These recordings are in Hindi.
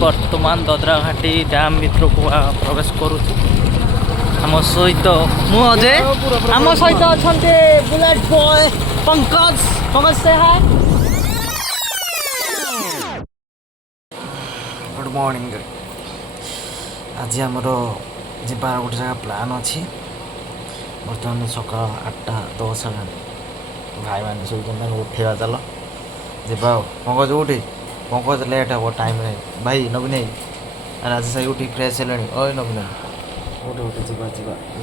बर्तमान दद्राघाटी डैम भितर को प्रवेश करूँ आम सहित मु अजय आम सहित अच्छा बुलेट बॉय पंकज पंकज से हाय गुड मॉर्निंग आज आमर जबार गोटे जगह प्लान अच्छी बर्तमान सका 8:10 भाई मैंने सब उठेगा चल जा पंकज उठे पंकज लेट हे टाइम नहीं भाई नवीन अरे आज सही उठी फ्रेश है ओए नवीन उठे उठे जा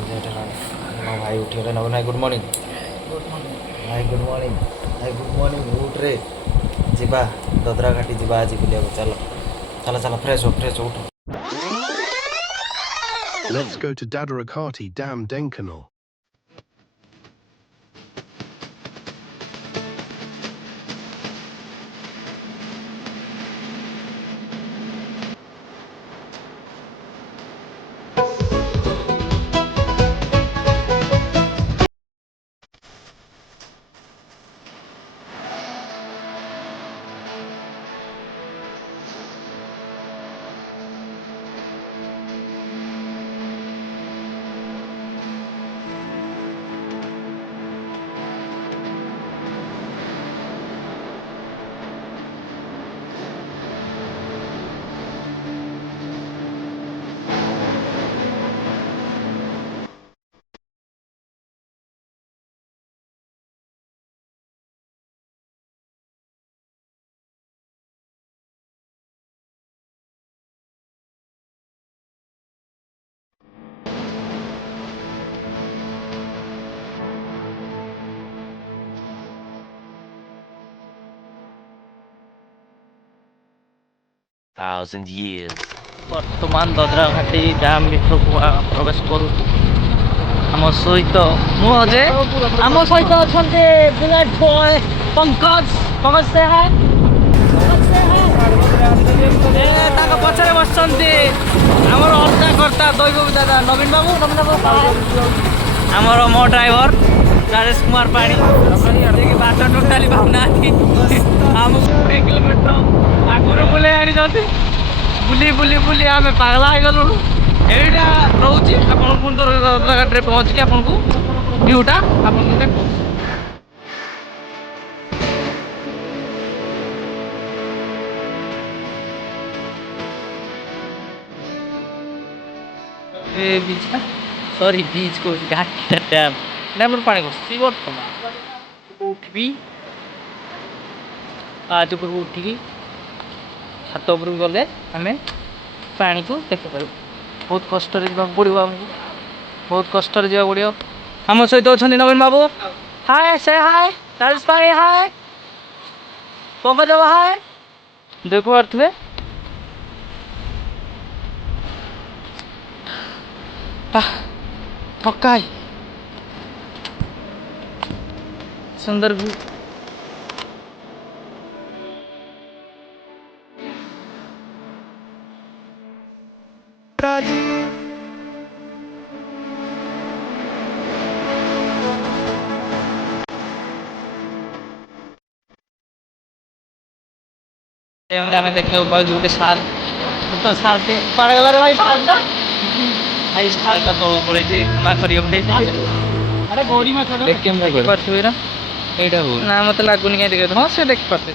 लेट है भाई उठे नवीन भाई गुड मॉर्निंग भाई गुड मॉर्निंग भाई गुड मॉर्निंग उठ रे जा दद्राघाटी जा आज बुलिया चल चल चल फ्रेश हो उठ Let's go to Dadarakati Dam Denkanal. Thousand years. बर्तमान दद्राघाटी डैम भितर को प्रवेश करूँ आम सहित मु अजय आम सहित अच्छा बुलेट बॉय पंकज पंकज से हाय पछे बस आमर अर्ता कर्ता दैव दादा नवीन बाबू आमर मो ड्राइवर राजेश कुमार पाणी बाट टोटाली भावना आमको 1 किलोमीटर आगुरी बुले आनी बुली बुली बुली आम पागला हो गलु एटा रोचे आपन पुणी दद्राघाटी पहुँचिक आपन को व्यूटा आपन बीच सॉरी बीच को घाटी डैम डैम पानी घुसी बर्तमान उठी आज ऊपर उठिकी छात उपर गले आम पानी को देखिपर बहुत कष्ट पड़ो आमको बहुत कष्ट जावा पड़ो आम सहित अच्छा नवीन बाबू हाय से हाय राजेश पाणी हाय पंकज बाबू हाय देख पारे पक्का सुंदर व्यू देखने गोटे साल तो साल पड़ेगा भाई भाई साल का तो पड़े अरे गौरी ना मत लगुनि कहीं हाँ से देख पाते